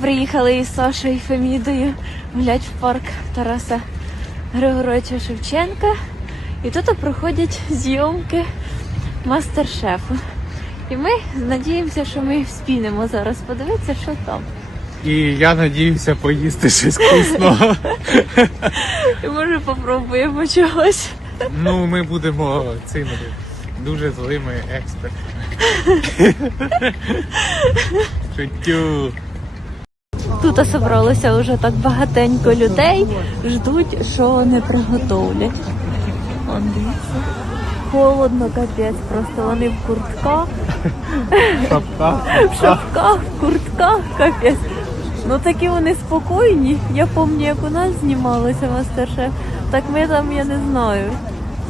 Приїхали із Сашою і Фемідою гулять в парк Тараса Григоровича Шевченка. І тут проходять зйомки мастер-шефу. І ми надіємося, що ми вспінемо зараз подивитися, що там. І я надіюся поїсти щось вкусного. І може попробуємо чогось. Ну, ми будемо цими дуже злими експертами. Шутю. Тут зібралося вже так багатенько людей, ждуть, що не приготовлять. Вон, дивіться. Холодно, капець, просто вони в куртках. В шапках, в куртках, капець. Ну такі вони спокійні. Я пам'ятаю, як у нас знімалося мастер-шеф. Так ми там, я не знаю,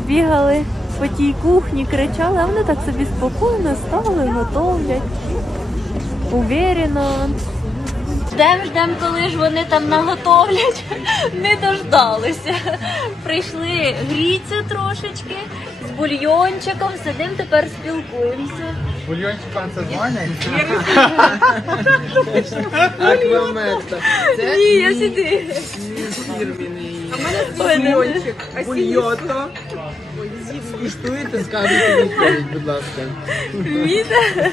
бігали по тій кухні, кричали, а вони так собі спокійно стали, готовлять. Уверено. Ждем, ждем, коли ж вони там наготовлять. Не дождалися. Прийшли гріться трошечки з бульйончиком, сидимо тепер спілкуємося. Бульйончиком це звання? Аквамета. Ні, я сюди. фірменний Ой, не- бульончик. Бульйото. Скуштуєте, скажете відповідь, будь ласка. Віта.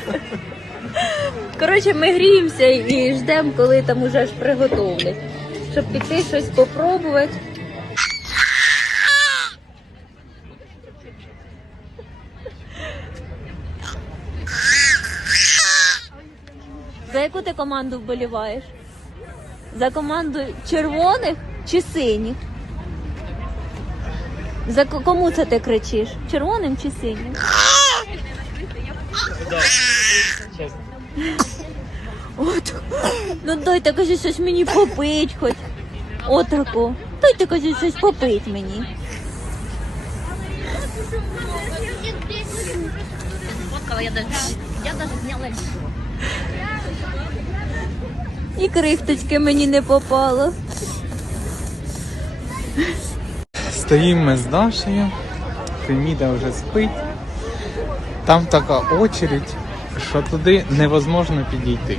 Коротше, ми гріємося і ждемо, коли там уже ж приготовлять. Щоб піти щось попробувати. За яку ти команду вболіваєш? За команду червоних чи синіх? За кому це ти кричиш? Червоним чи синім? От. Ну дайте кажи щось мені попить хоч. Отако. Дайте кажи щось попить мені. І крихточки мені не попало. Стоїмо ми з Дашею. Феміда вже спить. Там така очередь, що туди невозможно підійти.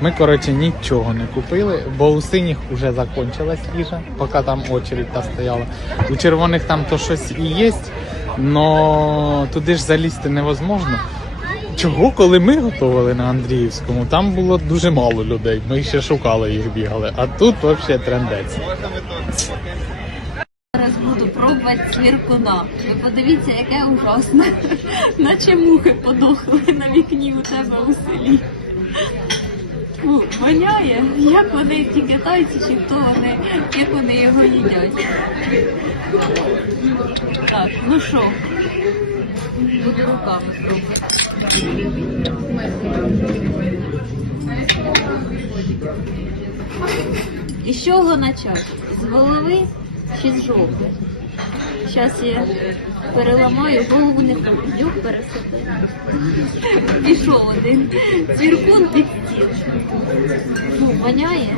Ми, коротше, нічого не купили, бо у синіх вже закончилась їжа, поки там очередь та стояла. У червоних там то щось і є, але туди ж залізти невозможно. Чого, коли ми готували на Андріївському, там було дуже мало людей. Ми ще шукали їх бігали. А тут взагалі трендець. Зараз буду пробувати. Ви подивіться, яке ужасне. Наче мухи подохли на вікні у тебе у селі. Фу, воняє, як вони ті китайці, чи хто вони, як вони його їдять. Так, ну що, буду руками пробувати. І з чого почати? З голови чи з жовти? Зараз я переламаю, голову не хочу, пересипаю. Пішов один. Цвіркун під стіл. Ну, воняє.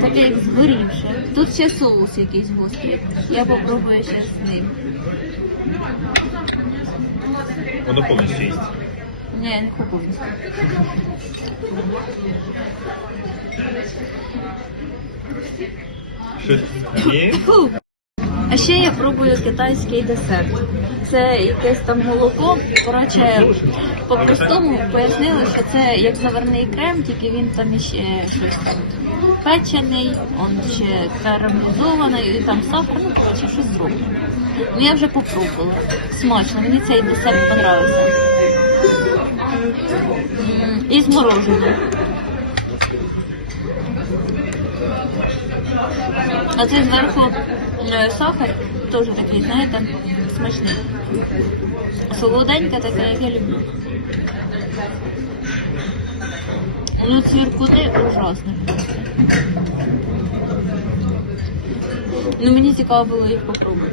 Таке як згорівше. Тут ще соус якийсь гострий. Я попробую ще з ним. Воно повністю їсть. Ні, купуй. Щось є? Фу. А ще я пробую китайський десерт. Це якесь там молоко. Коротше, по-простому пояснили, що це як заварний крем, тільки він там іще щось там печений, он ще карамелізований, і там сахар, ну коротше, щось зроблено. Ну я вже попробувала. Смачно, мені цей десерт понравився. І з мороженим. А це зверху е, сахар, теж такий, знаєте, смачний. Солоденьке таке, як я люблю. Ну, цвіркуни ужасні просто. Ну, мені цікаво було їх попробувати.